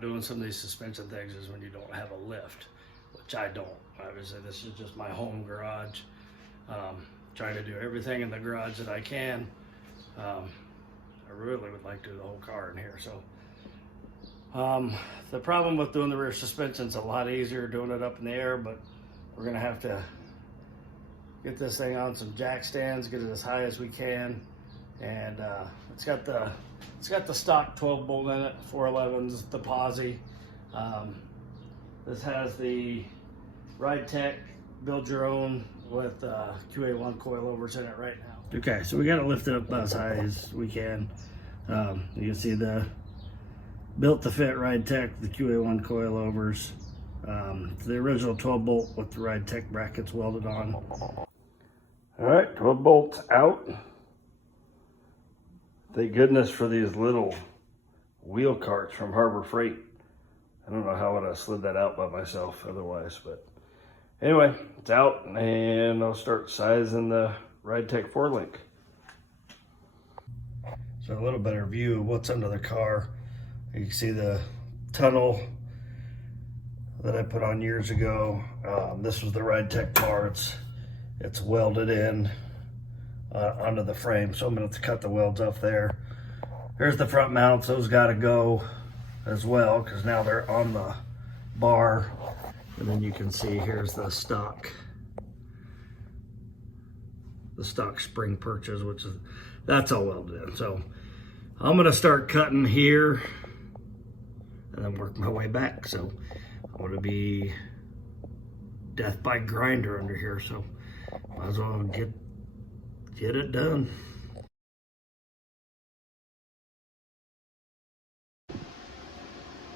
about doing some of these suspension things is when you don't have a lift, which I don't. Obviously, this is just my home garage. Trying to do everything in the garage that I can. I really would like to do the whole car in here. So the problem with doing the rear suspension is a lot easier doing it up in the air, but we're gonna have to get this thing on some jack stands, get it as high as we can, and it's got the stock 12 bolt in it, 411s, the posi. This has the Ride Tech build your own with QA1 coilovers in it right now. Okay, so we got to lift it up about as high as we can. You can see the built to fit Ride Tech, the QA1 coilovers. The original 12 bolt with the Ride Tech brackets welded on. All right, 12 bolts out. Thank goodness for these little wheel carts from Harbor Freight. I don't know how I would have slid that out by myself otherwise, but anyway, it's out, and I'll start sizing the Ride Tech 4-link. So a little better view of what's under the car. You can see the tunnel that I put on years ago. This was the Ride Tech parts. It's welded in onto the frame, so I'm going to have to cut the welds off there. Here's the front mounts. Those got to go as well because now they're on the bar. And then you can see here's the stock spring perches, which is, that's all welded in. So I'm going to start cutting here and then work my way back. So I'm going to be death by grinder under here, so might as well get it done.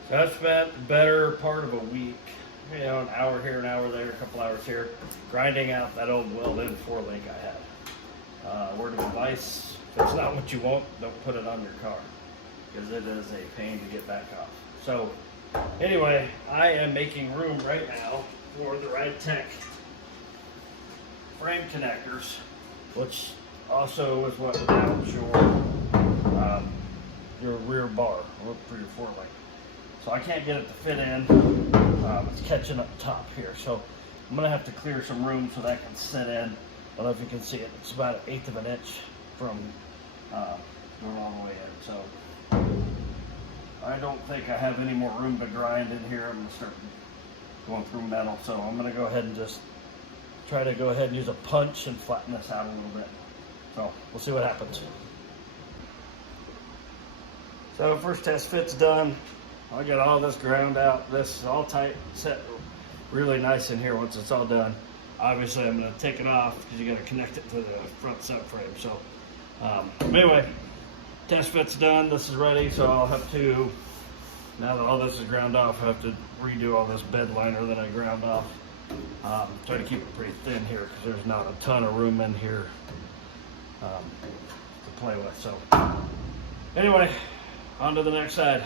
So I spent the better part of a week, you know, an hour here, an hour there, a couple hours here, grinding out that old welded 4-link I had. Word of advice, if it's not what you want, don't put it on your car, because it is a pain to get back off. So anyway, I am making room right now for the Ride Tech frame connectors, which also is what mounts your rear bar for your 4-link. So I can't get it to fit in. It's catching up top here. So I'm gonna have to clear some room so that can sit in. I don't know if you can see it. It's about 1/8 of an inch from going all the way in. So I don't think I have any more room to grind in here. I'm gonna start going through metal. So I'm gonna go ahead and just try to go ahead and use a punch and flatten this out a little bit. So we'll see what happens. So first test fit's done. I got all this ground out. This is all tight, set really nice in here once it's all done. Obviously I'm gonna take it off because you gotta connect it to the front subframe. So anyway, test fit's done. This is ready, so I'll have to, now that all this is ground off, I have to redo all this bed liner that I ground off. Try to keep it pretty thin here because there's not a ton of room in here to play with. So anyway, on to the next side.